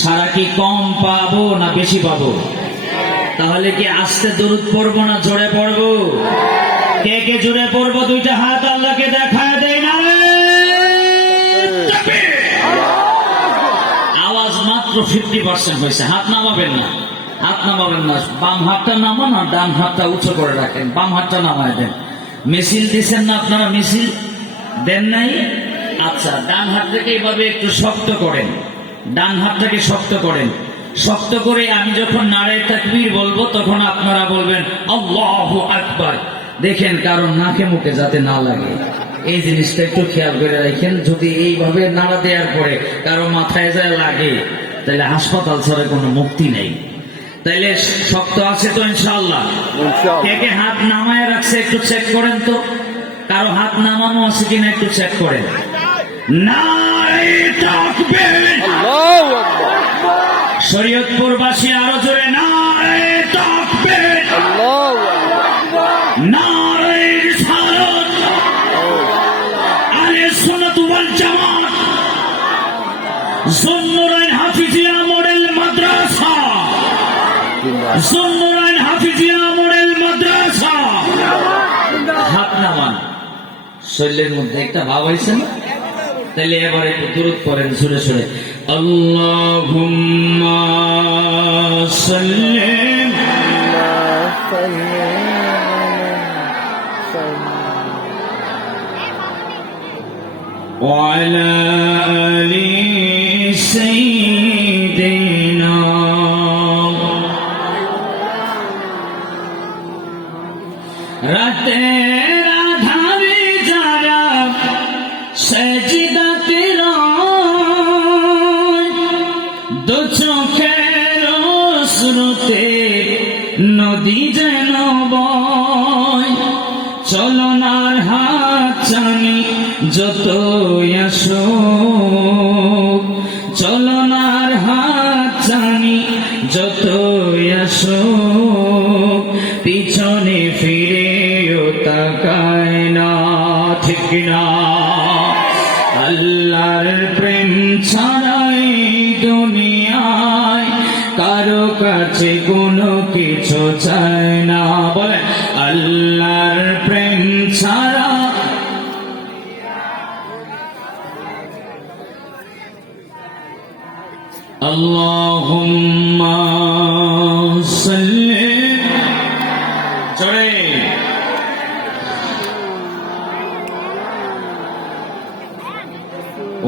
সারা কি কম পাবো না বেশি পাবো? তাহলে কি আস্তে দরুদ পড়বো না জোরে পড়বো? কে কে জোরে পড়বো? দুইটা হাত আল্লাহকে দেখায় দেয় না। আওয়াজ মাত্র 50% হয়েছে। হাত নামাবেন না, হাত নামাবেন না। বাম হাতটা নামান আর ডান হাতটা উঁচু করে রাখেন। বাম হাতটা নামায় দেন। মিছিল দিচ্ছেন না আপনারা? মিছিল দেন নাই? আচ্ছা, ডান হাত থেকে এইভাবে একটু শক্ত করেন। ডান হাতটাকে শক্ত করেন। শক্ত করে আমি যখন নারে তাকবীর বলবো তখন আপনারা বলবেন আল্লাহু আকবার। দেখেন কারণ নাকে মুখে যাতে না লাগে, এই জিনিসটা একটু খেয়াল করে রাখেন। যদি এইভাবে নাড়া দেওয়ার পরে কারো মাথায় যায় লাগে, তাহলে হাসপাতাল ছাড়া কোনো মুক্তি নেই। তাইলে শক্ত আছে তো ইনশাআল্লাহ? কে কে হাত নামায় রাখছে একটু চেক করেন তো। কারো হাত নামানো আছে কিনা একটু চেক করেন। নারে তাকবীর, আল্লাহু আকবার। শরীয়তপুরবাসী আরো জোরে নারে তাকবীর, আল্লাহু আকবার। নারে রিসালাত, আহলে সুন্নাত ওয়াল জামাত, জুন্নুরাইন হাফিজিয়া মডেল মাদ্রাসা, জুন্নুরাইন হাফিজিয়া মডেল মাদ্রাসা। হাত নামান। শরীরের মধ্যে একটা ভাব হয়েছে না? তাহলে এবার একটু দরুদ পড়েন সুরে সুরে। আল্লাহুম্মা সাল্লি ওয়ালা আলি সাইয়্যিদিনা। রাতের আধারে যারা সেজদাতে রয়, দু চোখের স্রোতে নদী যেন বয়, চলনার হাত চানি যত আসো, চলনার হাত চানি যত আসো, পিছনে ফিরেও তাকায় না। ঠিক না? আল্লাহর প্রেম ছাড়াই দুনিয়ায় কারো কাছে কোনো কিছু চায় না। বলে আল্লাহর প্রেম ছাড়া। আল্লাহুম্মা সাল্লি, জোরে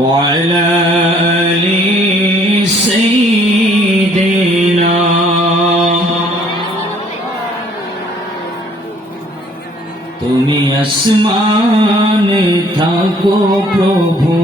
ওয়ালা আলি সাইয়্যিদিনা। তুমি আসমানে থাকো প্রভু,